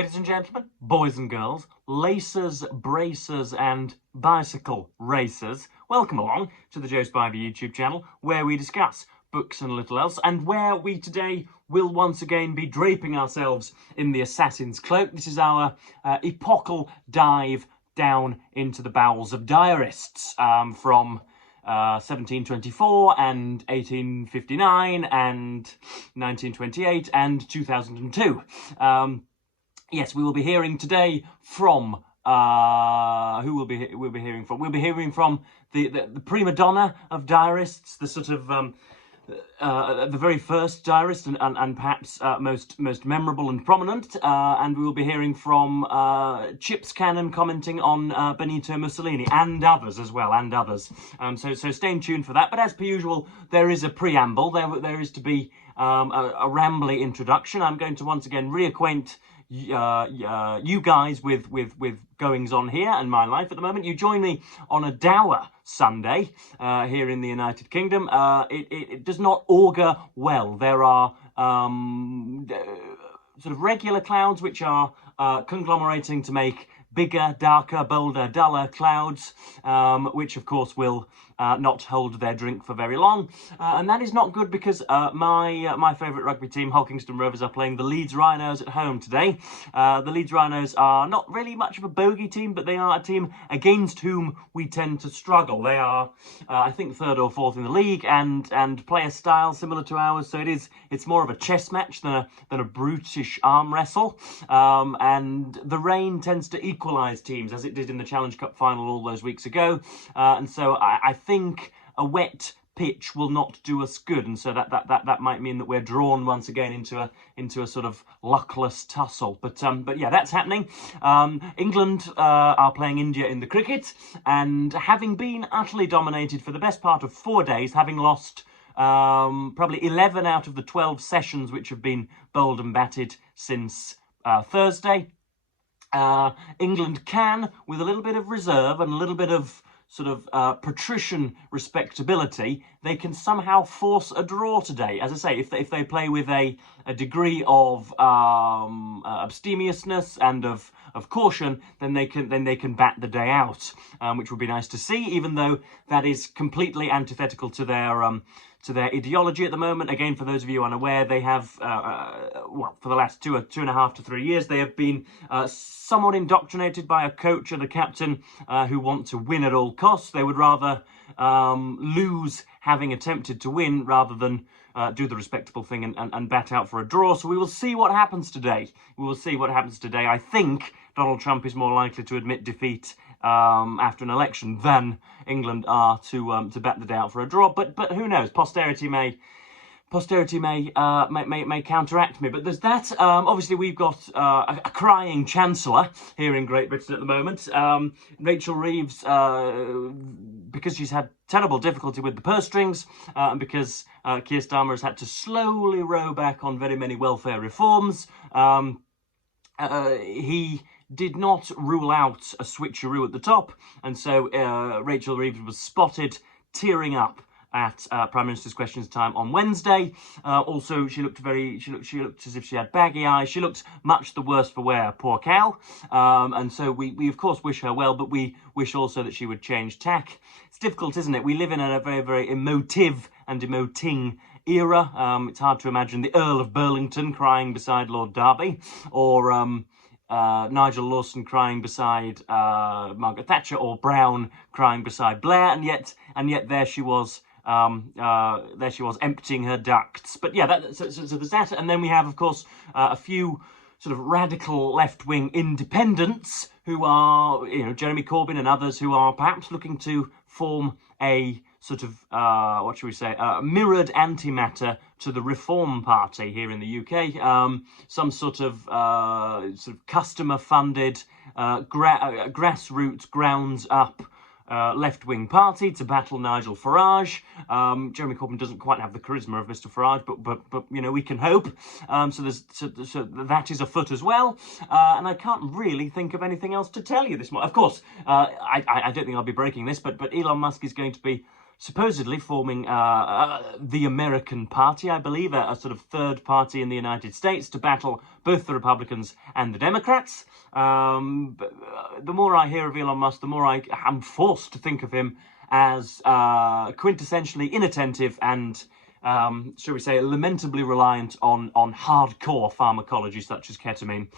Ladies and gentlemen, boys and girls, lacers, bracers and bicycle racers, welcome along to the Joe Spivey YouTube channel, where we discuss books and little else, and where we today will once again be draping ourselves in the assassin's cloak. This is our epochal dive down into the bowels of diarists from 1724 and 1859 and 1928 and 2002. Yes, we will be hearing today from who will be we'll be hearing from? We'll be hearing from the prima donna of diarists, the sort of the very first diarist and perhaps most memorable and prominent, and we will be hearing from Chips Cannon commenting on Benito Mussolini and others as well, so stay tuned for that. But as per usual, there is a preamble. There is to be a rambly introduction. I'm going to once again reacquaint you guys with goings on here and my life at the moment. You join me on a dour Sunday here in the United Kingdom. It does not augur well. There are sort of regular clouds which are conglomerating to make bigger, darker, bolder, duller clouds, which of course will not hold their drink for very long, and that is not good because my favourite rugby team, Hulkingston Rovers, are playing the Leeds Rhinos at home today. The Leeds Rhinos are not really much of a bogey team, but they are a team against whom we tend to struggle. They are, I think, third or fourth in the league, and play a style similar to ours. So it's more of a chess match than a brutish arm wrestle, and the rain tends to equalise teams, as it did in the Challenge Cup final all those weeks ago, and so I think a wet pitch will not do us good, and so that might mean that we're drawn once again into a sort of luckless tussle. But yeah, that's happening. England are playing India in the cricket, and having been utterly dominated for the best part of 4 days, having lost probably 11 out of the 12 sessions which have been bowled and batted since Thursday, England can, with a little bit of reserve and a little bit of sort of patrician respectability, they can somehow force a draw today. As I say, if they play with a degree of abstemiousness and of caution, then they can bat the day out, which would be nice to see, even though that is completely antithetical to their ideology at the moment. Again, for those of you unaware, they have, well, for the last two and a half to 3 years, they have been somewhat indoctrinated by a coach and a captain who want to win at all costs. They would rather lose having attempted to win rather than do the respectable thing and bat out for a draw. So we will see what happens today. We will see what happens today. I think Donald Trump is more likely to admit defeat after an election than England are to bat the day out for a draw. But who knows? Posterity may counteract me. But there's that. Obviously, we've got a crying chancellor here in Great Britain at the moment. Rachel Reeves, because she's had terrible difficulty with the purse strings, and because Keir Starmer has had to slowly row back on very many welfare reforms, he did not rule out a switcheroo at the top, and so Rachel Reeves was spotted tearing up at Prime Minister's Questions Time on Wednesday. Also, she looked as if she had baggy eyes. She looked much the worse for wear, poor cow. And so we of course wish her well, but we wish also that she would change tack. It's difficult, isn't it? We live in a very, very emotive and emoting era. It's hard to imagine the Earl of Burlington crying beside Lord Derby, or Nigel Lawson crying beside Margaret Thatcher, or Brown crying beside Blair, and yet there she was. There she was emptying her ducts. But yeah, so there's that, and then we have, of course, a few sort of radical left-wing independents who are, Jeremy Corbyn and others who are perhaps looking to form a sort of, what should we say, mirrored antimatter to the Reform Party here in the UK. Some sort of customer-funded, grassroots, grounds-up left-wing party to battle Nigel Farage. Jeremy Corbyn doesn't quite have the charisma of Mr. Farage, but we can hope. So that is afoot as well. And I can't really think of anything else to tell you this morning. Of course, I don't think I'll be breaking this, but Elon Musk is going to be supposedly forming the American Party, I believe, a sort of third party in the United States to battle both the Republicans and the Democrats. But the more I hear of Elon Musk, the more I am forced to think of him as quintessentially inattentive and, shall we say, lamentably reliant on hardcore pharmacology such as ketamine.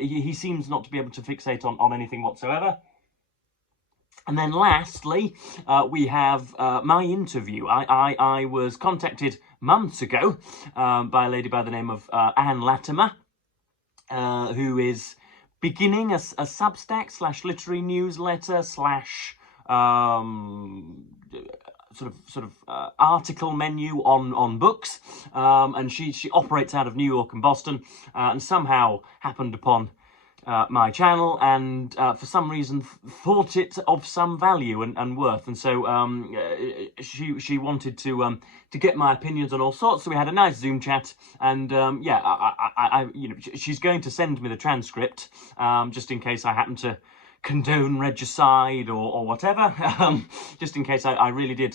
He seems not to be able to fixate on anything whatsoever. And then lastly, we have my interview. I was contacted months ago by a lady by the name of Anne Latimer, who is beginning a Substack / literary newsletter / sort of article menu on books, and she operates out of New York and Boston, and somehow happened upon my channel, and for some reason thought it of some value and worth, and so she wanted to get my opinions on all sorts. So we had a nice Zoom chat, and yeah, I you know, she's going to send me the transcript just in case I happen to condone regicide or whatever, just in case I really did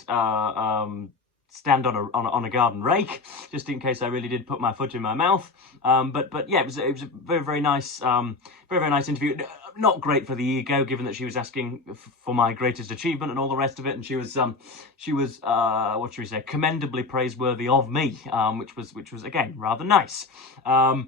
stand on a garden rake, just in case I really did put my foot in my mouth. But yeah, it was a very nice interview. Not great for the ego, given that she was asking for my greatest achievement and all the rest of it, and she was what should we say, commendably praiseworthy of me, which was again rather nice. But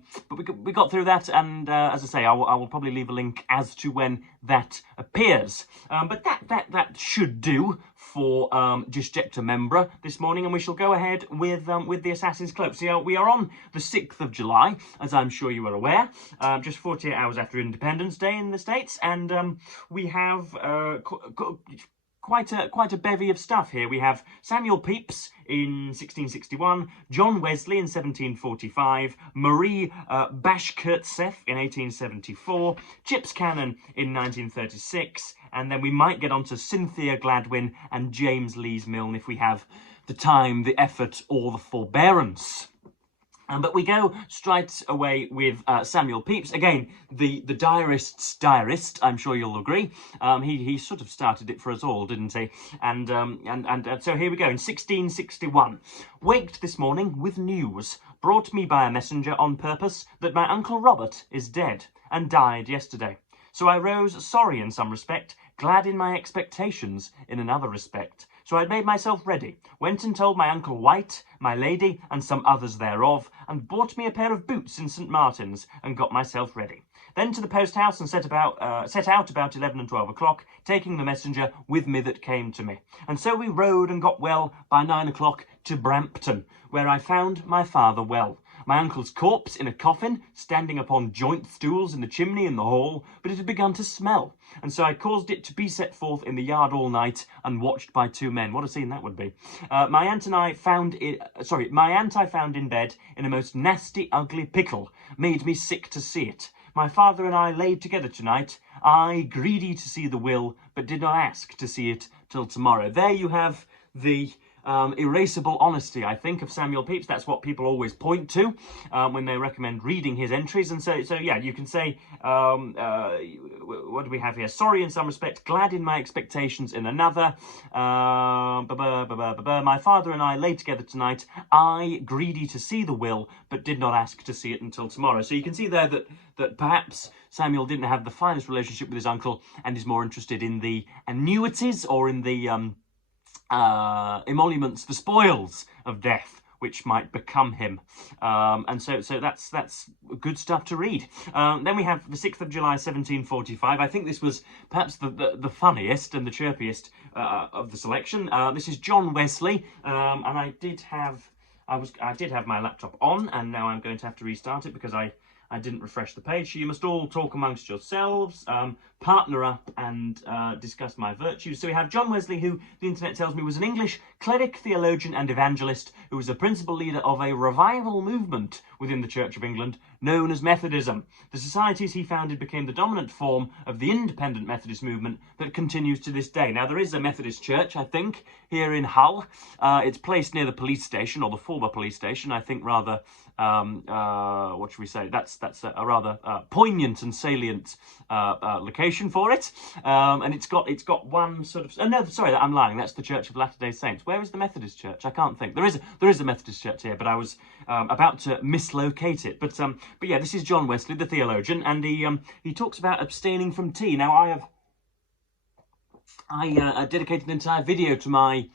we got through that, and as I say, I will probably leave a link as to when that appears. But that should do for Disjecta Membra this morning, and we shall go ahead with the Assassin's Cloak. So we are on the 6th of July, as I'm sure you are aware, just 48 hours after Independence Day in the States, and we have quite a bevy of stuff here. We have Samuel Pepys in 1661, John Wesley in 1745, Marie Bashkurtz in 1874, Chips Cannon in 1936, and then we might get onto Cynthia Gladwin and James Lees Milne if we have the time, the effort, or the forbearance. But we go straight away with Samuel Pepys. Again, the diarist's diarist, I'm sure you'll agree. He sort of started it for us all, didn't he? And so here we go, in 1661. Waked this morning with news, brought me by a messenger on purpose, that my Uncle Robert is dead, and died yesterday. So I rose sorry in some respect, glad in my expectations in another respect. So I made myself ready, went and told my Uncle White, my lady, and some others thereof, and bought me a pair of boots in St. Martin's, and got myself ready. Then to the post house, and set out about 11 and 12 o'clock, taking the messenger with me that came to me. And so we rode and got well by 9 o'clock to Brampton, where I found my father well. My uncle's corpse in a coffin, standing upon joint stools in the chimney in the hall, but it had begun to smell, and so I caused it to be set forth in the yard all night, and watched by two men. What a scene that would be. My aunt I found in bed in a most nasty, ugly pickle, made me sick to see it. My father and I laid together tonight, I greedy to see the will, but did not ask to see it till tomorrow. There you have the erasable honesty, I think, of Samuel Pepys. That's what people always point to when they recommend reading his entries. And so yeah, you can say, what do we have here? Sorry in some respect, glad in my expectations in another. My father and I lay together tonight, I greedy to see the will, but did not ask to see it until tomorrow. So you can see there that perhaps Samuel didn't have the finest relationship with his uncle, and is more interested in the annuities, or in the emoluments, the spoils of death, which might become him. And so that's good stuff to read. Then we have the 6th of July 1745. I think this was perhaps the funniest and the chirpiest of the selection. This is John Wesley, and I did have my laptop on, and now I'm going to have to restart it because I didn't refresh the page. So you must all talk amongst yourselves, partner up, and discuss my virtues. So we have John Wesley, who the internet tells me was an English cleric, theologian, and evangelist, who was the principal leader of a revival movement within the Church of England, known as Methodism. The societies he founded became the dominant form of the independent Methodist movement that continues to this day. Now, there is a Methodist church, I think, here in Hull. It's placed near the police station, or the former police station, I think, rather, what should we say? That's a rather poignant and salient location for it. And it's got one sort of... Oh, no, sorry, I'm lying. That's the Church of Latter-day Saints. Where is the Methodist church? I can't think. There is a Methodist church here, but I was about to mislocate it. But yeah, this is John Wesley, the theologian, and he talks about abstaining from tea. Now, I dedicated an entire video to my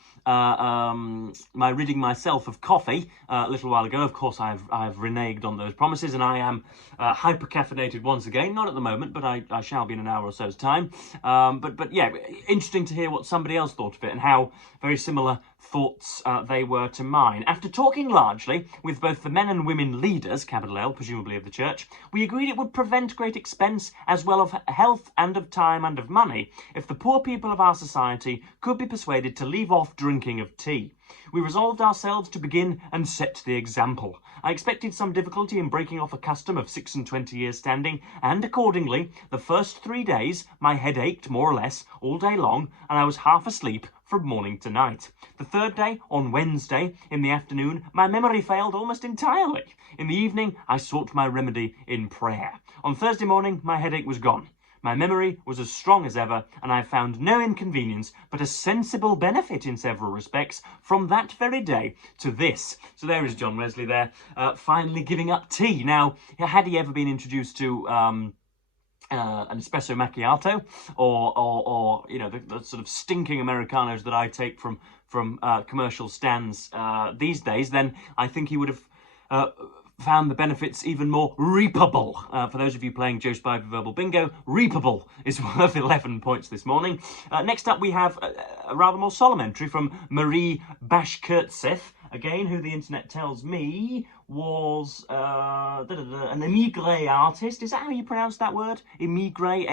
ridding myself of coffee a little while ago. Of course, I've reneged on those promises, and I am hyper-caffeinated once again. Not at the moment, but I shall be in an hour or so's time. But yeah, interesting to hear what somebody else thought of it and how very similar thoughts they were to mine. After talking largely with both the men and women leaders, capital L, presumably of the church, we agreed it would prevent great expense as well of health and of time and of money if the poor people of our society could be persuaded to leave off drinking of tea. We resolved ourselves to begin and set the example. I expected some difficulty in breaking off a custom of 26 years standing, and accordingly, the first 3 days, my head ached more or less all day long, and I was half asleep from morning to night. The third day, on Wednesday, in the afternoon, my memory failed almost entirely. In the evening, I sought my remedy in prayer. On Thursday morning, my headache was gone. My memory was as strong as ever, and I found no inconvenience, but a sensible benefit in several respects from that very day to this. So there is John Wesley there, finally giving up tea. Now, had he ever been introduced to an espresso macchiato, or you know, the sort of stinking Americanos that I take from commercial stands these days, then I think he would have found the benefits even more reapable. For those of you playing Joe Spivey Verbal Bingo, reapable is worth 11 points this morning. Next up, we have a rather more solemn entry from Marie Bashkurtz, again, who the internet tells me was an emigre artist. Is that how you pronounce that word? Emigre,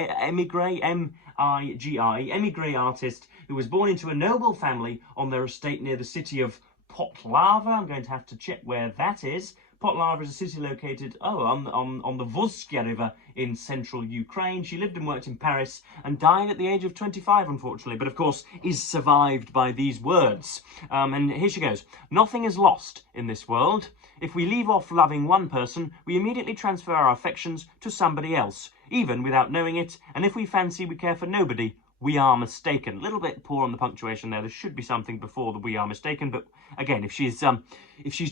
M-I-G-I, emigre artist who was born into a noble family on their estate near the city of Potlava. I'm going to have to check where that is. Potlava is a city located on the Voskia River in central Ukraine. She lived and worked in Paris and died at the age of 25, unfortunately, but of course is survived by these words. And here she goes. Nothing is lost in this world. If we leave off loving one person, we immediately transfer our affections to somebody else, even without knowing it, and if we fancy we care for nobody, we are mistaken. A little bit poor on the punctuation there. There should be something before the we are mistaken, but again, if she's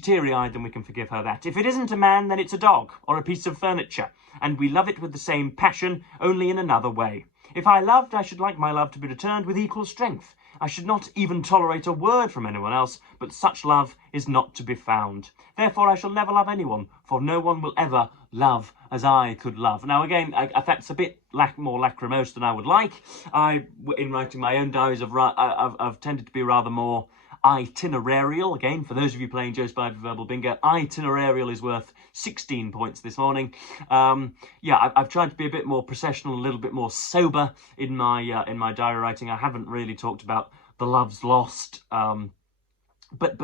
teary-eyed, then we can forgive her that. If it isn't a man, then it's a dog or a piece of furniture, and we love it with the same passion, only in another way. If I loved, I should like my love to be returned with equal strength. I should not even tolerate a word from anyone else, but such love is not to be found. Therefore, I shall never love anyone, for no one will ever love as I could love. Now, again, that's a bit more lachrymose than I would like. In writing my own diaries, I've tended to be rather more itinerarial. Again, for those of you playing Joe Spivey Verbal Bingo, itinerarial is worth 16 points this morning. Yeah, I've tried to be a bit more processional, a little bit more sober in my diary writing. I haven't really talked about the loves lost. But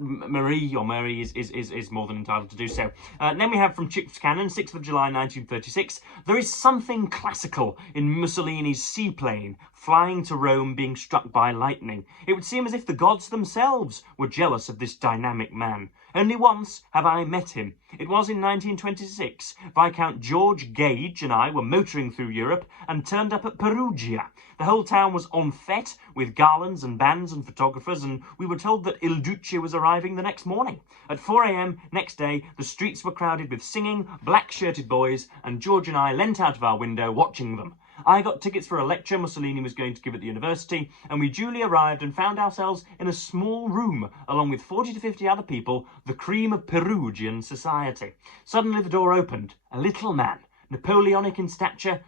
Marie is more than entitled to do so. Then we have from Chips Cannon, 6th of July 1936. There is something classical in Mussolini's seaplane flying to Rome being struck by lightning. It would seem as if the gods themselves were jealous of this dynamic man. Only once have I met him. It was in 1926. Viscount George Gage and I were motoring through Europe and turned up at Perugia. The whole town was en fete with garlands and bands and photographers, and we were told that Il Duce was arriving the next morning. At 4 a.m. next day, the streets were crowded with singing, black-shirted boys, and George and I leant out of our window watching them. I got tickets for a lecture Mussolini was going to give at the university, and we duly arrived and found ourselves in a small room, along with 40 to 50 other people, the cream of Perugian society. Suddenly the door opened. A little man, Napoleonic in stature.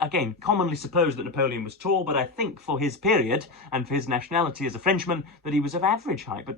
Again, commonly supposed that Napoleon was tall, but I think for his period and for his nationality as a Frenchman that he was of average height.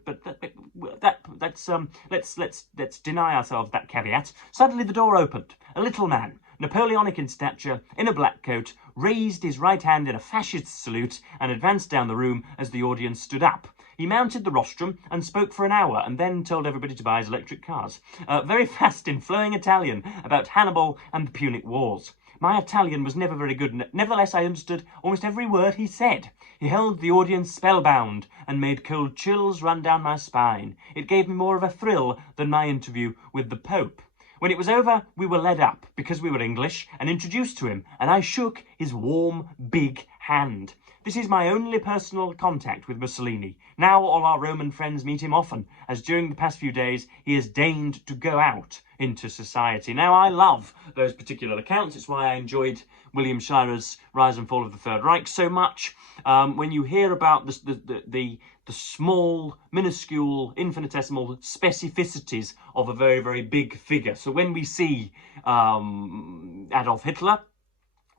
Let's deny ourselves that caveat. Suddenly the door opened. A little man, Napoleonic in stature, in a black coat, raised his right hand in a fascist salute and advanced down the room as the audience stood up. He mounted the rostrum and spoke for an hour and then told everybody to buy his electric cars. Very fast in flowing Italian about Hannibal and the Punic Wars. My Italian was never very good, nevertheless I understood almost every word he said. He held the audience spellbound and made cold chills run down my spine. It gave me more of a thrill than my interview with the Pope. When it was over, we were led up, because we were English, and introduced to him, and I shook his warm, big hand. This is my only personal contact with Mussolini. Now all our Roman friends meet him often, as during the past few days he has deigned to go out into society. Now I love those particular accounts. It's why I enjoyed William Shirer's Rise and Fall of the Third Reich so much. When you hear about the small, minuscule, infinitesimal specificities of a very, very big figure. So when we see Adolf Hitler,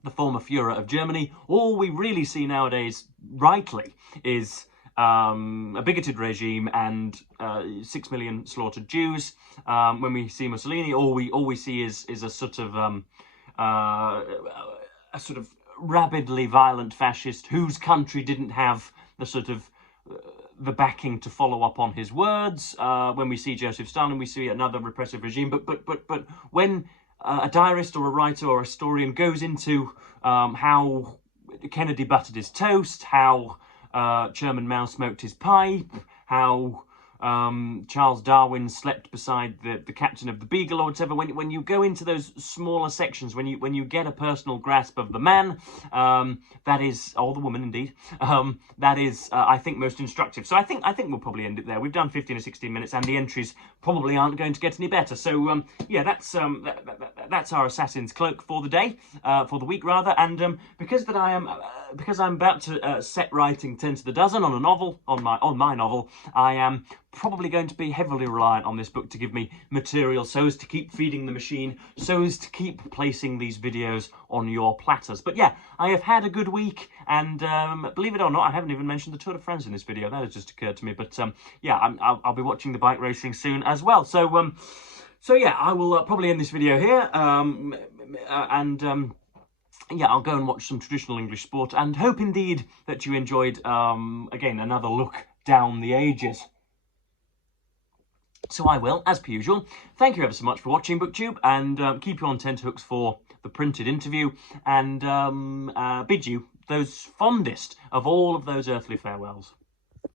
the former Führer of Germany, all we really see nowadays, rightly, is a bigoted regime and 6 million slaughtered Jews. When we see Mussolini, all we see is a sort of rabidly violent fascist whose country didn't have the sort of the backing to follow up on his words. When we see Joseph Stalin, we see another repressive regime. But when a diarist or a writer or a historian goes into how Kennedy buttered his toast, how Chairman Mao smoked his pipe, how Charles Darwin slept beside the captain of the Beagle or whatever, when you go into those smaller sections, when you get a personal grasp of the man, that is, or the woman indeed, that is, I think, most instructive. So I think we'll probably end it there. We've done 15 or 16 minutes, and the entries probably aren't going to get any better. So yeah, that's our assassin's cloak for the day, for the week rather. And because I'm about to set writing 10 to the dozen on a novel, on my novel, I am probably going to be heavily reliant on this book to give me material so as to keep feeding the machine, so as to keep placing these videos on your platters. But yeah, I have had a good week, and believe it or not, I haven't even mentioned the Tour de France in this video. That has just occurred to me. But yeah, I'll be watching the bike racing soon as well. So so yeah, I will probably end this video here, yeah, I'll go and watch some traditional English sport, and hope indeed that you enjoyed, again, another look down the ages. So I will, as per usual, thank you ever so much for watching BookTube, and keep you on tenterhooks for the printed interview, and bid you those fondest of all of those earthly farewells.